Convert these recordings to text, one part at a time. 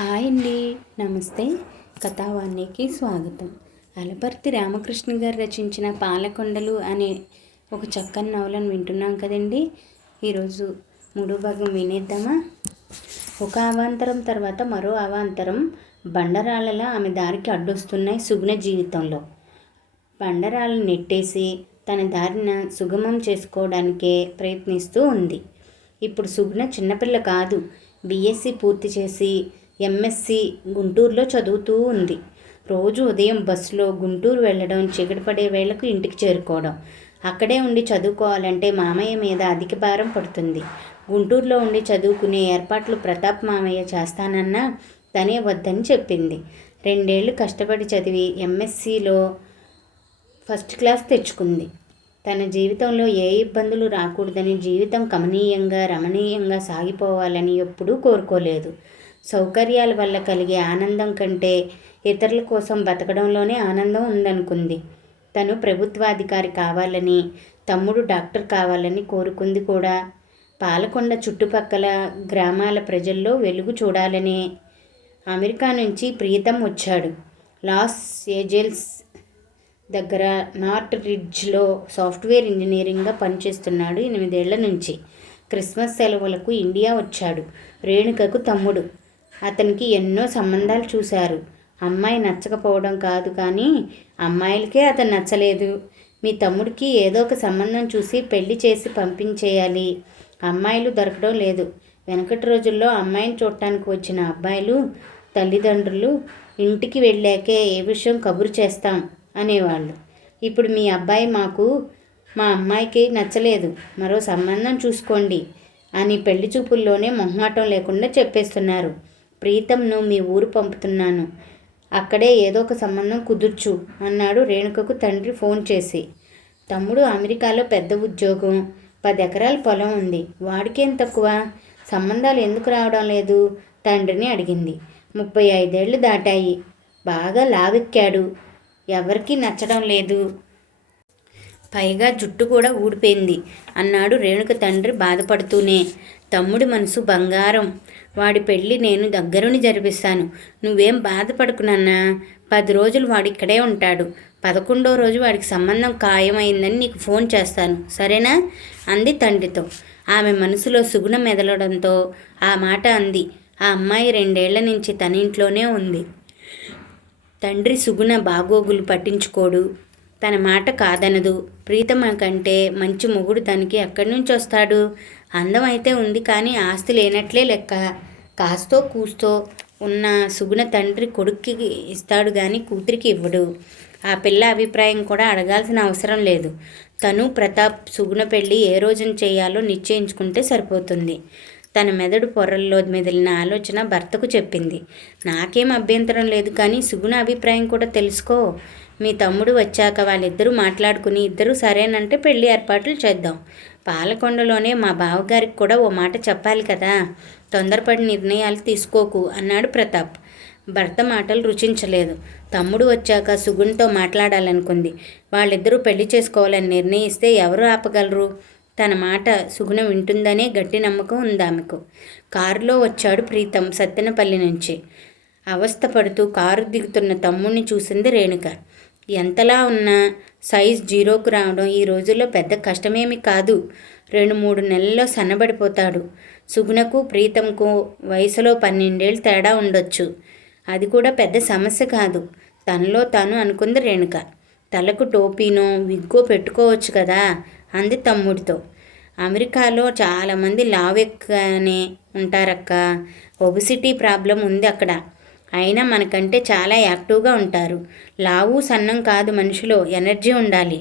Hi అండి, నమస్తే. కథావాణికి స్వాగతం. అలపర్తి రామకృష్ణ గారు రచించిన పాలకొండలు అనే ఒక చక్కని నవలను వింటున్నాం కదండి. ఈరోజు మూడో భాగం వినేద్దామా? ఒక అవాంతరం తర్వాత మరో అవాంతరం బండరాళ్ళలా ఆమె దారికి అడ్డొస్తున్నాయి సుగుణ జీవితంలో. బండరాళ్ళు నెట్టేసి తన దారిన సుగమం చేసుకోవడానికే ప్రయత్నిస్తూ ఉంది. ఇప్పుడు సుగుణ చిన్నపిల్ల కాదు, బీఎస్సీ పూర్తి చేసి ఎంఎస్సి గుంటూరులో చదువుతూ ఉంది. రోజు ఉదయం బస్సులో గుంటూరు వెళ్ళడం, చీకటి పడే వేళకు ఇంటికి చేరుకోవడం. అక్కడే ఉండి చదువుకోవాలంటే మామయ్య మీద అధిక భారం పడుతుంది. గుంటూరులో ఉండి చదువుకునే ఏర్పాట్లు ప్రతాప్ మామయ్య చేస్తానన్నా తనే వద్దని చెప్పింది. 2 ఏళ్ళు కష్టపడి చదివి ఎంఎస్సిలో ఫస్ట్ క్లాస్ తెచ్చుకుంది. తన జీవితంలో ఏ ఇబ్బందులు రాకూడదని, జీవితం కమనీయంగా రమణీయంగా సాగిపోవాలని ఎప్పుడూ కోరుకోలేదు. సౌకర్యాల వల్ల కలిగే ఆనందం కంటే ఇతరుల కోసం బతకడంలోనే ఆనందం ఉందనుకుంది. తను ప్రభుత్వాధికారి కావాలని, తమ్ముడు డాక్టర్ కావాలని కోరుకుంది కూడా. పాలకొండ చుట్టుపక్కల గ్రామాల ప్రజల్లో వెలుగు చూడాలని. అమెరికా నుంచి ప్రీతం వచ్చాడు. లాస్ ఏంజెల్స్ దగ్గర నార్త్ రిడ్జ్లో సాఫ్ట్వేర్ ఇంజనీరింగ్గా పనిచేస్తున్నాడు 8 ఏళ్ల నుంచి. క్రిస్మస్ సెలవులకు ఇండియా వచ్చాడు. రేణుకకు తమ్ముడు. అతనికి ఎన్నో సంబంధాలు చూశారు. అమ్మాయి నచ్చకపోవడం కాదు, కానీ అమ్మాయిలకే అతను నచ్చలేదు. మీ తమ్ముడికి ఏదో ఒక సంబంధం చూసి పెళ్లి చేసి పంపించేయాలి. అమ్మాయిలు దొరకడం లేదు. వెనకటి రోజుల్లో అమ్మాయిని చూడటానికి వచ్చిన అబ్బాయిలు తల్లిదండ్రులు ఇంటికి వెళ్ళాకే ఏ విషయం కబురు చేస్తాం అనేవాళ్ళు. ఇప్పుడు మీ అబ్బాయి మా అమ్మాయికి నచ్చలేదు, మరో సంబంధం చూసుకోండి అని పెళ్లి చూపుల్లోనే మొహమాటం లేకుండా చెప్పేస్తున్నారు. ప్రీతంను మీ ఊరు పంపుతున్నాను, అక్కడే ఏదో ఒక సంబంధం కుదుర్చు అన్నాడు రేణుకకు తండ్రి ఫోన్ చేసి. తమ్ముడు అమెరికాలో పెద్ద ఉద్యోగం, 10 ఎకరాల పొలం ఉంది. వాడికేం తక్కువ? సంబంధాలు ఎందుకు రావడం లేదు తండ్రిని అడిగింది. 35 ఏళ్ళు దాటాయి, బాగా లావెక్కాడు, ఎవరికీ నచ్చడం లేదు, పైగా జుట్టు కూడా ఊడిపోయింది అన్నాడు రేణుక తండ్రి బాధపడుతూనే. తమ్ముడి మనసు బంగారం, వాడి పెళ్ళి నేను దగ్గరుని జరిపిస్తాను, నువ్వేం బాధపడకు నాన్నా. 10 రోజులు వాడు ఇక్కడే ఉంటాడు. 11వ రోజు వాడికి సంబంధం ఖాయమైందని నీకు ఫోన్ చేస్తాను, సరేనా అంది తండ్రితో. ఆమె మనసులో సుగుణ మెదలడంతో ఆ మాట అంది. ఆ అమ్మాయి 2 ఏళ్ల నుంచి తన ఇంట్లోనే ఉంది. తండ్రి సుగుణ బాగోగులు పట్టించుకోడు, తన మాట కాదనదు. ప్రీతమ కంటే మంచి మొగుడు తనకి ఎక్కడి నుంచి వస్తాడు? అందం అయితే ఉంది, కానీ ఆస్తి లేనట్లే లెక్క. కాస్తో కూస్తో ఉన్న సుగుణ తండ్రి కొడుక్కి ఇస్తాడు కానీ కూతురికి ఇవ్వడు. ఆ పిల్ల అభిప్రాయం కూడా అడగాల్సిన అవసరం లేదు. తను ప్రతాప్ సుగుణ పెళ్ళి ఏ రోజున చేయాలో నిశ్చయించుకుంటే సరిపోతుంది. తన మెదడు పొరల్లో మెదిలిన ఆలోచన భర్తకు చెప్పింది. నాకేం అభ్యంతరం లేదు, కానీ సుగుణ అభిప్రాయం కూడా తెలుసుకో. మీ తమ్ముడు వచ్చాక వాళ్ళిద్దరూ మాట్లాడుకుని ఇద్దరూ సరేనంటే పెళ్లి ఏర్పాట్లు చేద్దాం. పాలకొండలోనే మా బావగారికి కూడా ఓ మాట చెప్పాలి కదా, తొందరపడి నిర్ణయాలు తీసుకోకు అన్నాడు ప్రతాప్. భర్త మాటలు రుచించలేదు. తమ్ముడు వచ్చాక సుగుణతో మాట్లాడాలనుకుంది. వాళ్ళిద్దరూ పెళ్లి చేసుకోవాలని నిర్ణయిస్తే ఎవరు ఆపగలరు? తన మాట సుగుణ వింటుందనే గట్టి నమ్మకం ఉంది ఆమెకు. కారులో వచ్చాడు ప్రీతం సత్తెనపల్లి నుంచి. అవస్థపడుతూ కారు దిగుతున్న తమ్ముడిని చూసింది రేణుక. ఎంతలా ఉన్నా సైజ్ 0కు రావడం ఈ రోజుల్లో పెద్ద కష్టమేమి కాదు. 2-3 నెలల్లో సన్నబడిపోతాడు. సుగుణకు ప్రీతంకు వయసులో 12 ఏళ్ళు తేడా ఉండొచ్చు. అది కూడా పెద్ద సమస్య కాదు తనలో తాను అనుకుంది రేణుక. తలకు టోపీనో విగ్గో పెట్టుకోవచ్చు కదా అంది తమ్ముడితో. అమెరికాలో చాలామంది లావెక్కనే ఉంటారక్క, ఒబిసిటీ ప్రాబ్లం ఉంది అక్కడ. అయినా మనకంటే చాలా యాక్టివ్గా ఉంటారు. లావు సన్నం కాదు, మనిషిలో ఎనర్జీ ఉండాలి.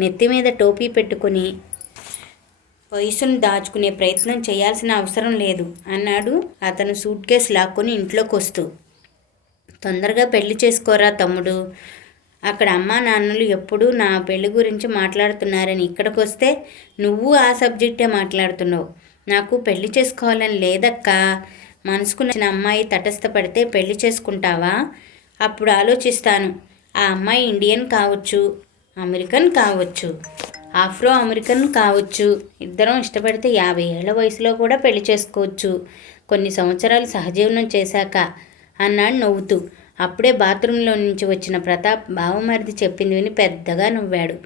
నెత్తి మీద టోపీ పెట్టుకుని వయసును దాచుకునే ప్రయత్నం చేయాల్సిన అవసరం లేదు అన్నాడు అతను సూట్ కేసు లాక్కొని ఇంట్లోకి వస్తూ. తొందరగా పెళ్లి చేసుకోరా తమ్ముడు. అక్కడ అమ్మా నాన్నలు ఎప్పుడూ నా పెళ్లి గురించి మాట్లాడుతున్నారని ఇక్కడికి వస్తే నువ్వు ఆ సబ్జెక్టే మాట్లాడుతున్నావు. నాకు పెళ్లి చేసుకోవాలని లేదక్కా. మనసుకు నచ్చిన అమ్మాయి తటస్థపడితే పెళ్లి చేసుకుంటావా? అప్పుడు ఆలోచిస్తాను. ఆ అమ్మాయి ఇండియన్ కావచ్చు, అమెరికన్ కావచ్చు, ఆఫ్రో అమెరికన్ కావచ్చు. ఇద్దరం ఇష్టపడితే 50 ఏళ్ల వయసులో కూడా పెళ్లి చేసుకోవచ్చు. కొన్ని సంవత్సరాలు సహజీవనం చేశాక అన్నాడు నవ్వుతూ. అప్పుడే బాత్రూంలో నుంచి వచ్చిన ప్రతాప్ బావమరిది చెప్పింది విని పెద్దగా నవ్వాడు.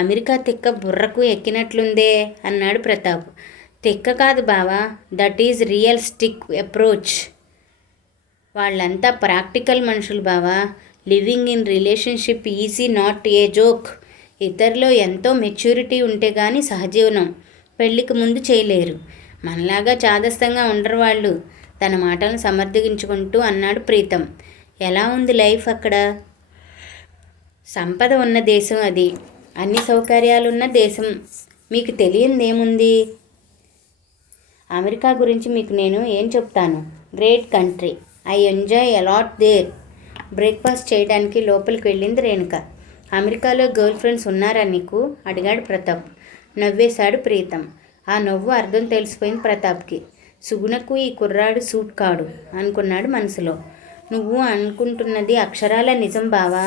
అమెరికా తిక్క బుర్రకు ఎక్కినట్లుందే అన్నాడు ప్రతాప్. తిక్క కాదు బావా, దట్ ఈజ్ రియలిస్టిక్ అప్రోచ్. వాళ్ళంతా ప్రాక్టికల్ మనుషులు బావా. Living in relationship easy, not a joke. ఇద్దరిలో ఎంతో మెచ్యూరిటీ ఉంటే కానీ సహజీవనం పెళ్లికి ముందు చేయలేరు. మనలాగా చాదస్తంగా ఉండరు వాళ్ళు. తన మాటలను సమర్థించుకుంటూ అన్నాడు ప్రీతం. ఎలా ఉంది లైఫ్ అక్కడ? సంపద ఉన్న దేశం అది, అన్ని సౌకర్యాలున్న దేశం. మీకు తెలియందేముంది? అమెరికా గురించి మీకు నేను ఏం చెప్తాను. Great country, I enjoy a lot there. Breakfast చేయడానికి లోపలికి వెళ్ళింది రేణుక. అమెరికాలో గర్ల్ ఫ్రెండ్స్ ఉన్నారా నీకు? అడిగాడు ప్రతాప్. నవ్వేశాడు ప్రీతం. ఆ నవ్వు అర్థం తెలిసిపోయింది ప్రతాప్కి. సుగుణకు ఈ కుర్రాడు సూట్ కాడు అనుకున్నాడు మనసులో. నువ్వు అనుకుంటున్నది అక్షరాల నిజం బావా,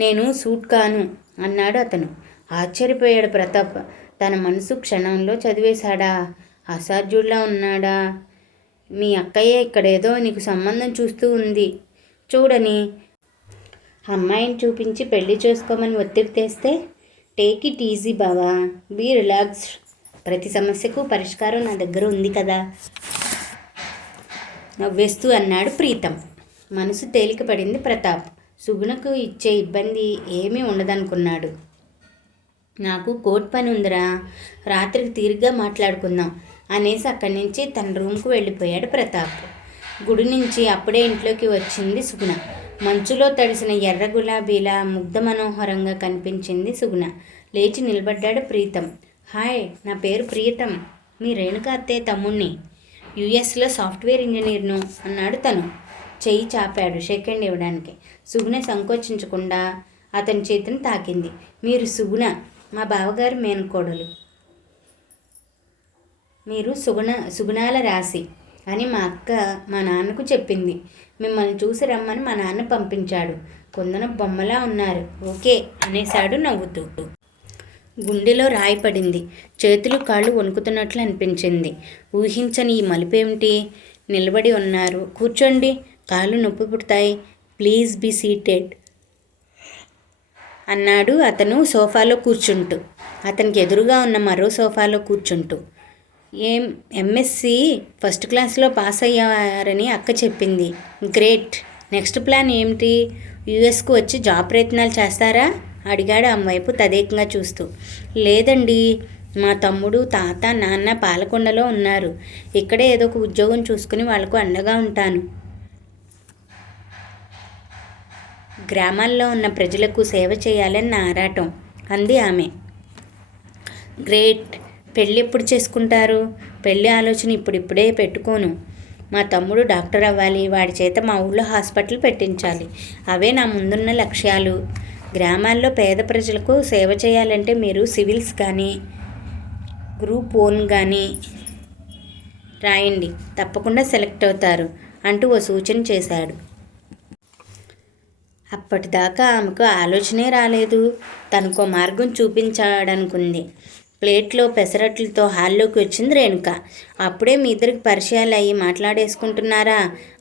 నేను సూట్ కాను అన్నాడు అతను. ఆశ్చర్యపోయాడు ప్రతాప్. తన మనసు క్షణంలో చదివేశాడా? అసాధ్యుడిలా ఉన్నాడా? మీ అక్కయ్య ఇక్కడేదో నీకు సంబంధం చూస్తూ ఉంది చూడని. అమ్మాయిని చూపించి పెళ్లి చేసుకోమని ఒత్తిడి తెస్తే? టేక్ ఇట్ ఈజీ బావా, బీ రిలాక్స్డ్. ప్రతి సమస్యకు పరిష్కారం నా దగ్గర ఉంది కదా నవ్వేస్తూ అన్నాడు ప్రీతం. మనసు తేలిక పడింది ప్రతాప్. సుగుణకు ఇచ్చే ఇబ్బంది ఏమీ ఉండదనుకున్నాడు. నాకు కోర్టు పని ఉందిరా, రాత్రికి తీరిగ్గా మాట్లాడుకుందాం అనేసి అక్కడి నుంచి తన రూమ్కు వెళ్ళిపోయాడు ప్రతాప్. గుడి నుంచి అప్పుడే ఇంట్లోకి వచ్చింది సుగుణ. మంచులో తడిసిన ఎర్ర గులాబీలా ముగ్ధ మనోహరంగా కనిపించింది సుగుణ. లేచి నిలబడ్డాడు ప్రీతం. హాయ్, నా పేరు ప్రీతం, మీ రేణుక అత్తయ్య తమ్ముణ్ణి. యుఎస్లో సాఫ్ట్వేర్ ఇంజనీర్ను అన్నాడు తను. చెయ్యి చాపాడు షేక్ హ్యాండ్ ఇవ్వడానికి. సుగుణ సంకోచించకుండా అతని చేతిని తాకింది. మీరు సుగుణ, మా బావగారు మేనకోడలు. మీరు సుగుణాల రాశి అని మా అక్క మా నాన్నకు చెప్పింది. మిమ్మల్ని చూసి రమ్మని మా నాన్న పంపించాడు. కొందన బొమ్మలా ఉన్నారు. ఓకే అనేశాడు నవ్వుతూ. గుండెలో రాయి పడింది. చేతులు కాళ్ళు వణుకుతున్నట్లు అనిపించింది. ఊహించని ఈ మలుపేమిటి? నిలబడి ఉన్నారు. కూర్చోండి, కాళ్ళు నొప్పి పుడతాయి. ప్లీజ్ బీ సీటెడ్ అన్నాడు అతను సోఫాలో కూర్చుంటూ. అతనికి ఎదురుగా ఉన్న మరో సోఫాలో కూర్చుంటూ. ఎంఎస్సి ఫస్ట్ క్లాస్లో పాస్ అయ్యారని అక్క చెప్పింది. గ్రేట్. నెక్స్ట్ ప్లాన్ ఏమిటి? యుఎస్కు వచ్చి జాబ్ ప్రయత్నాలు చేస్తారా అడిగాడు ఆమె వైపు తదేకంగా చూస్తూ. లేదండి, మా తమ్ముడు తాత నాన్న పాలకొండలో ఉన్నారు. ఇక్కడే ఏదో ఒక ఉద్యోగం చూసుకుని వాళ్లకు అండగా ఉంటాను. గ్రామాల్లో ఉన్న ప్రజలకు సేవ చేయాలని నా ఆరాటం అంది ఆమె. గ్రేట్. పెళ్ళి ఎప్పుడు చేసుకుంటారు? పెళ్ళి ఆలోచన ఇప్పుడిప్పుడే పెట్టుకోను. మా తమ్ముడు డాక్టర్ అవ్వాలి, వాడి చేత మా ఊళ్ళో హాస్పిటల్ పెట్టించాలి. అవే నా ముందున్న లక్ష్యాలు. గ్రామాల్లో పేద ప్రజలకు సేవ చేయాలంటే మీరు సివిల్స్ కానీ గ్రూప్ 1 కానీ రాయండి, తప్పకుండా సెలెక్ట్ అవుతారు అంటూ ఓ సూచన చేశాడు. అప్పటిదాకా ఆమెకు ఆలోచనే రాలేదు. తనకో మార్గం చూపించాడనుకుంది. ప్లేట్లో పెసరట్లతో హాల్లోకి వచ్చింది రేణుక. అప్పుడే మీ ఇద్దరికి పరిచయాలు అయ్యి మాట్లాడేసుకుంటున్నారా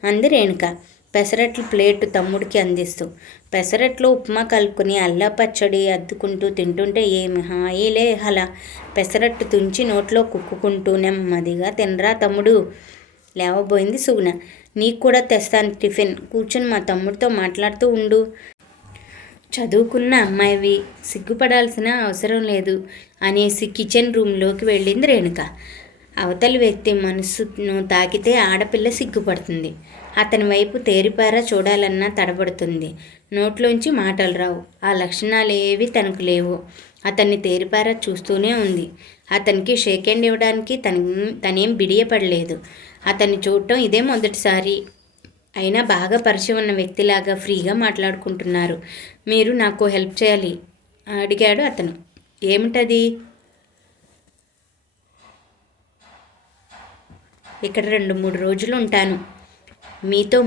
అంది రేణుక పెసరట్లు ప్లేటు తమ్ముడికి అందిస్తూ. పెసరట్లో ఉప్మా కలుపుకొని అల్లా పచ్చడి అద్దుకుంటూ తింటుంటే ఏమి హాయిలే హలా. పెసరట్టు తుంచి నోట్లో కుక్కుకుంటూ నెమ్మదిగా తినరా తమ్ముడు. లేవబోయింది సుగుణ. నీకు కూడా తెస్తాను టిఫిన్, కూర్చొని మా తమ్ముడితో మాట్లాడుతూ ఉండు. చదువుకున్న అమ్మాయివి, సిగ్గుపడాల్సిన అవసరం లేదు అనేసి కిచెన్ రూమ్లోకి వెళ్ళింది రేణుక. అవతలి వ్యక్తి మనసును తాకితే ఆడపిల్ల సిగ్గుపడుతుంది. అతని వైపు తేరిపారా చూడాలన్నా తడబడుతుంది. నోట్లోంచి మాటలు రావు. ఆ లక్షణాలు ఏవి తనకు లేవు. అతన్ని తేరిపారా చూస్తూనే ఉంది. అతనికి షేక్ హ్యాండ్ ఇవ్వడానికి తనేం బిడియపడలేదు. అతన్ని చూడటం ఇదే మొదటిసారి. అయినా బాగా పరిచయం ఉన్న వ్యక్తిలాగా ఫ్రీగా మాట్లాడుకుంటున్నారు. మీరు నాకు హెల్ప్ చేయాలి అడిగాడు అతను. ఏమిటది? ఇక్కడ 2-3 రోజులు ఉంటాను. మీతో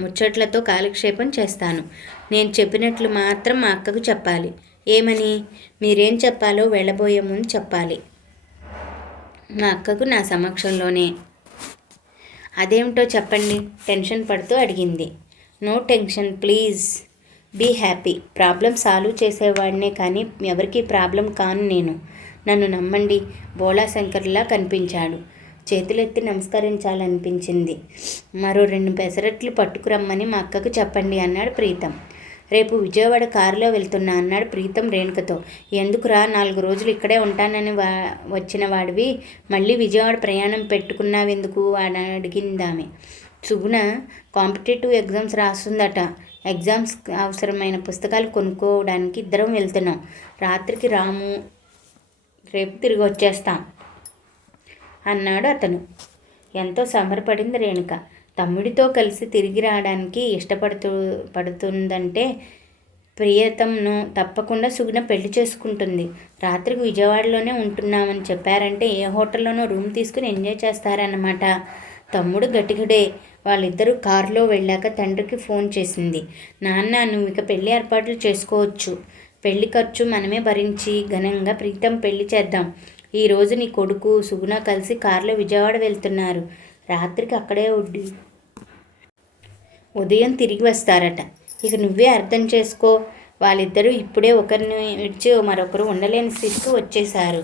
ముచ్చట్లతో కాలక్షేపం చేస్తాను. నేను చెప్పినట్లు మాత్రం మా అక్కకు చెప్పాలి. ఏమని? మీరేం చెప్పాలో వెళ్ళబోయే ముందు చెప్పాలి. మా అక్కకు నా సమక్షంలోనే. అదేమిటో చెప్పండి టెన్షన్ పడుతూ అడిగింది. No tension please, be happy. Problem solve చేసేవాడినే కానీ ఎవరికి ప్రాబ్లం కాను నేను. నన్ను నమ్మండి. బోళాశంకర్లా కనిపించాడు. చేతులెత్తి నమస్కరించాలనిపించింది. మరో 2 పెసరట్లు పట్టుకురమ్మని మా అక్కకు చెప్పండి అన్నాడు ప్రీతం. రేపు విజయవాడ కారులో వెళ్తున్నా అన్నాడు ప్రీతం రేణుకతో. ఎందుకురా, 4 రోజులు ఇక్కడే ఉంటానని వచ్చిన వాడివి మళ్ళీ విజయవాడ ప్రయాణం పెట్టుకున్నావెందుకు అని అడిగిందామె. సుగుణ కాంపిటేటివ్ ఎగ్జామ్స్ రాస్తుందట. ఎగ్జామ్స్ అవసరమైన పుస్తకాలు కొనుక్కోవడానికి ఇద్దరం వెళ్తున్నాం. రాత్రికి రాము, రేపు తిరిగి వచ్చేస్తాం అన్నాడు అతను. ఎంతో సంబరపడింది రేణుక. తమ్ముడితో కలిసి తిరిగి రావడానికి పడుతుందంటే ప్రియతంను తప్పకుండా సుగుణ పెళ్లి చేసుకుంటుంది. రాత్రికి విజయవాడలోనే ఉంటున్నామని చెప్పారంటే ఏ హోటల్లోనో రూమ్ తీసుకుని ఎంజాయ్ చేస్తారన్నమాట. తమ్ముడు గట్టిగడే. వాళ్ళిద్దరూ కారులో వెళ్ళాక తండ్రికి ఫోన్ చేసింది. నాన్న, నువ్వు ఇక పెళ్లి ఏర్పాట్లు చేసుకోవచ్చు. పెళ్లి ఖర్చు మనమే భరించి ఘనంగా ప్రీతం పెళ్లి చేద్దాం. ఈరోజు నీ కొడుకు సుగుణ కలిసి కారులో విజయవాడ వెళ్తున్నారు. రాత్రికి అక్కడే ఉండి ఉదయం తిరిగి వస్తారట. ఇక నువ్వే అర్థం చేసుకో. వాళ్ళిద్దరూ ఇప్పుడే ఒకరిని విడిచి మరొకరు ఉండలేని స్థితికి వచ్చేశారు.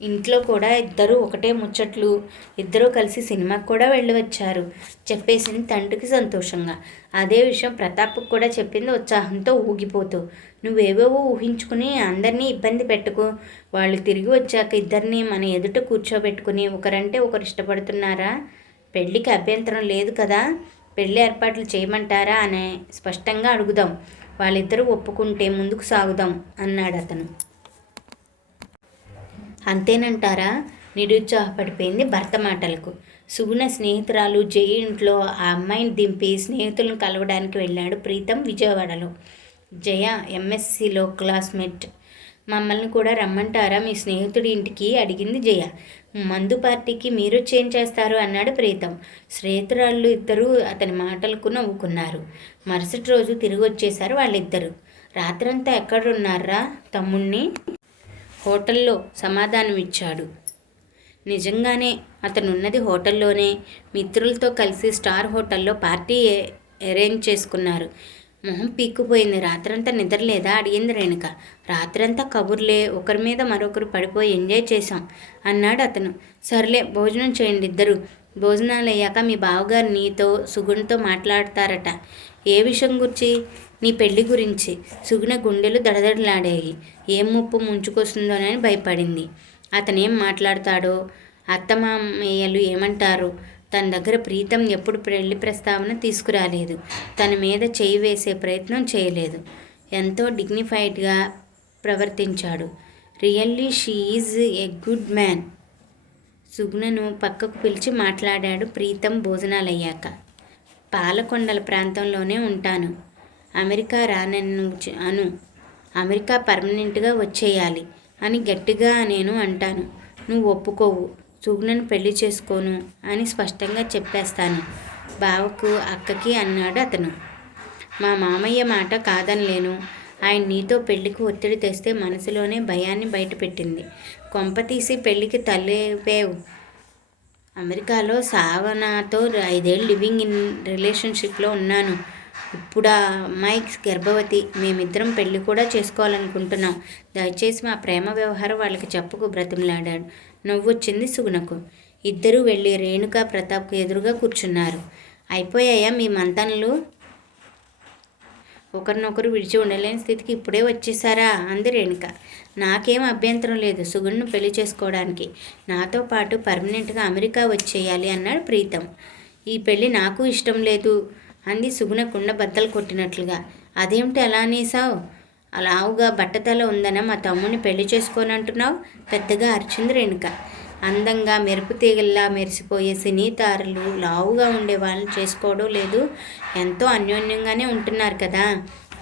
ఇంట్లో కూడా ఇద్దరూ ఒకటే ముచ్చట్లు. ఇద్దరూ కలిసి సినిమాకి కూడా వెళ్ళి వచ్చారు చెప్పేసింది తండ్రికి సంతోషంగా. అదే విషయం ప్రతాప్కు కూడా చెప్పింది ఉత్సాహంతో ఊగిపోతూ. నువ్వేవేవో ఊహించుకుని అందరినీ ఇబ్బంది పెట్టుకు. వాళ్ళు తిరిగి వచ్చాక ఇద్దరిని మన ఎదుట కూర్చోబెట్టుకుని ఒకరంటే ఒకరు ఇష్టపడుతున్నారా, పెళ్ళికి అభ్యంతరం లేదు కదా, పెళ్ళి ఏర్పాట్లు చేయమంటారా అని స్పష్టంగా అడుగుదాం. వాళ్ళిద్దరూ ఒప్పుకుంటే ముందుకు సాగుదాం అన్నాడు అతను. అంతేనంటారా? నిరుత్సాహపడిపోయింది భర్త మాటలకు. సుగుణ స్నేహితురాలు జయ ఇంట్లో ఆ అమ్మాయిని దింపి స్నేహితులను కలవడానికి వెళ్ళాడు ప్రీతం విజయవాడలో. జయ ఎంఎస్సిలో క్లాస్మేట్. మమ్మల్ని కూడా రమ్మంటారా మీ స్నేహితుడి ఇంటికి అడిగింది జయ. మందు పార్టీకి మీరొచ్చి ఏం చేస్తారు అన్నాడు ప్రీతం. స్నేహితురాళ్ళు ఇద్దరూ అతని మాటలకు నవ్వుకున్నారు. మరుసటి రోజు తిరిగి వచ్చేశారు వాళ్ళిద్దరూ. రాత్రంతా ఎక్కడున్నారా తమ్ముణ్ణి? హోటల్లో సమాధానం ఇచ్చాడు. నిజంగానే అతనున్నది హోటల్లోనే. మిత్రులతో కలిసి స్టార్ హోటల్లో పార్టీ అరేంజ్ చేసుకున్నారు. మొహం పీక్కుపోయింది. రాత్రంతా నిద్రలేదా అడిగింది రేణుక. రాత్రంతా కబుర్లే, ఒకరి మీద మరొకరు పడిపోయి ఎంజాయ్ చేశాం అన్నాడు అతను. సర్లే, భోజనం చేయండి ఇద్దరు. భోజనాలు అయ్యాక మీ బావగారు నీతో సుగుణతో మాట్లాడతారట. ఏ విషయం గురించి? నీ పెళ్లి గురించి. సుగుణ గుండెలు దడదడలాడాయి. ఏం ముప్పు ముంచుకొస్తుందోనని భయపడింది. అతనేం మాట్లాడతాడో, అత్తమామయ్యలు ఏమంటారు? తన దగ్గర ప్రీతం ఎప్పుడు పెళ్లి ప్రస్తావన తీసుకురాలేదు. తన మీద చేయి వేసే ప్రయత్నం చేయలేదు. ఎంతో డిగ్నిఫైడ్గా ప్రవర్తించాడు. Really she is a good man. సుగుణను పక్కకు పిలిచి మాట్లాడాడు ప్రీతం భోజనాలయ్యాక. పాలకొండల ప్రాంతంలోనే ఉంటాను. అమెరికా అను అమెరికా పర్మనెంట్గా వచ్చేయాలి అని గట్టిగా నేను అంటాను. నువ్వు ఒప్పుకోవు. సుగుణను పెళ్లి చేసుకోను అని స్పష్టంగా చెప్పేస్తాను బావకు, అక్కకి అన్నాడు అతను. మా మామయ్య మాట కాదనలేను. ఆయన నీతో పెళ్లికి ఒత్తిడి తెస్తే మనసులోనే భయాన్ని బయటపెట్టింది. కొంపతీసి పెళ్లికి తల్లివేవు. అమెరికాలో సావనాతో 5 ఏళ్ళు లివింగ్ ఇన్ రిలేషన్షిప్లో ఉన్నాను. ఇప్పుడు ఆ అమ్మాయి గర్భవతి. మేమిద్దరం పెళ్లి కూడా చేసుకోవాలనుకుంటున్నాం. దయచేసి మా ప్రేమ వ్యవహారం వాళ్ళకి చెప్పుకు బ్రతిమలాడాడు. నవ్వొచ్చింది సుగుణకు. ఇద్దరూ వెళ్ళి రేణుక ప్రతాప్కు ఎదురుగా కూర్చున్నారు. అయిపోయాయా మీ మంతనలు? ఒకరినొకరు విడిచి ఉండలేని స్థితికి ఇప్పుడే వచ్చేసారా అంది రేణుక. నాకేం అభ్యంతరం లేదు సుగుణ్ను పెళ్లి చేసుకోవడానికి. నాతో పాటు పర్మనెంట్గా అమెరికా వచ్చేయాలి అన్నాడు ప్రీతం. ఈ పెళ్ళి నాకు ఇష్టం లేదు అంది సుగుణ కుండ బద్దలు కొట్టినట్లుగా. అదేమిటి అలా అనేసావు? అలావుగా బట్టతల ఉందన మా తమ్ముడిని పెళ్లి చేసుకోనంటున్నావు? పెద్దగా అరిచింది రేణుక. అందంగా మెరుపు తీగల్లా మెరిసిపోయే సినీ తారలు లావుగా ఉండే వాళ్ళని చేసుకోవడం లేదు. ఎంతో అన్యోన్యంగానే ఉంటున్నారు కదా.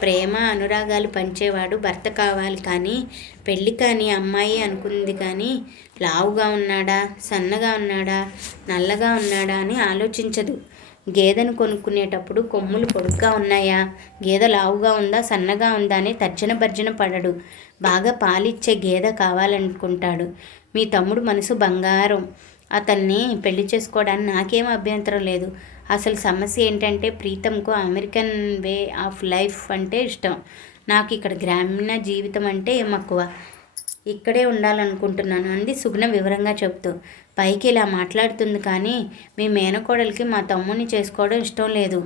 ప్రేమ అనురాగాలు పంచేవాడు భర్త కావాలి కానీ పెళ్ళి కానీ అమ్మాయి అనుకుంది కానీ లావుగా ఉన్నాడా, సన్నగా ఉన్నాడా, నల్లగా ఉన్నాడా అని ఆలోచించదు. గేదెను కొనుక్కునేటప్పుడు కొమ్ములు పొడుగ్గా ఉన్నాయా, గేదె లావుగా ఉందా, సన్నగా ఉందా అని తర్జన భర్జన పడడు. బాగా పాలిచ్చే గేదె కావాలనుకుంటాడు. మీ తమ్ముడు మనసు బంగారం. అతన్ని పెళ్లి చేసుకోవడానికి నాకేం అభ్యంతరం లేదు. అసలు సమస్య ఏంటంటే ప్రీతంకు అమెరికన్ వే ఆఫ్ లైఫ్ అంటే ఇష్టం. నాకు ఇక్కడ గ్రామీణ జీవితం అంటే మక్కువ. ఇక్కడే ఉండాలనుకుంటున్నాను అంది సుగుణ వివరంగా చెబుతూ. పైకి ఇలా మాట్లాడుతుంది కానీ మీ మేనకోడలికి మా తమ్ముడిని చేసుకోవడం ఇష్టం లేదు.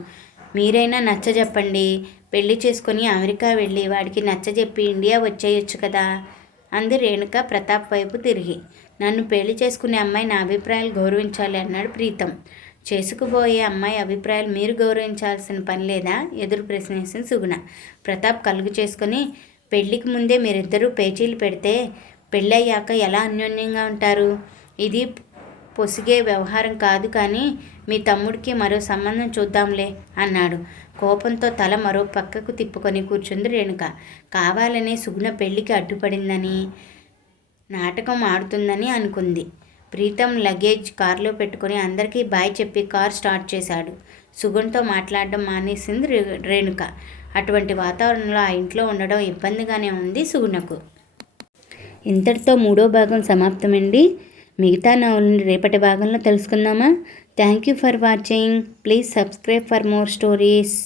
మీరైనా నచ్చజెప్పండి. పెళ్లి చేసుకొని అమెరికా వెళ్ళి వాడికి నచ్చజెప్పి ఇండియా వచ్చేయొచ్చు కదా అంది రేణుక ప్రతాప్ వైపు తిరిగి. నన్ను పెళ్లి చేసుకునే అమ్మాయి నా అభిప్రాయాలు గౌరవించాలి అన్నాడు ప్రీతం. చేసుకుపోయే అమ్మాయి అభిప్రాయాలు మీరు గౌరవించాల్సిన పని లేదా? ఎదురు ప్రశ్నించింది సుగుణ. ప్రతాప్ కలుగు చేసుకుని పెళ్లికి ముందే మీరిద్దరూ పేచీలు పెడితే పెళ్ళయ్యాక ఎలా అన్యోన్యంగా ఉంటారు? ఇది పొసిగే వ్యవహారం కాదు కానీ మీ తమ్ముడికి మరో సంబంధం చూద్దాంలే అన్నాడు. కోపంతో తల మరో పక్కకు తిప్పుకొని కూర్చుంది రేణుక. కావాలనే సుగుణ పెళ్లికి అడ్డుపడిందని, నాటకం ఆడుతుందని అనుకుంది. ప్రీతం లగేజ్ కారులో పెట్టుకుని అందరికీ బాయ్ చెప్పి కార్ స్టార్ట్ చేశాడు. సుగుణతో మాట్లాడడం మానేసింది రేణుక. అటువంటి వాతావరణంలో ఆ ఇంట్లో ఉండడం ఇబ్బందిగానే ఉంది సుగుణకు. ఇంతటితో 3వ భాగం సమాప్తమండి. మిగతా నవలని రేపటి భాగంలో తెలుసుకుందామా? Thank you for watching. Please subscribe for more stories.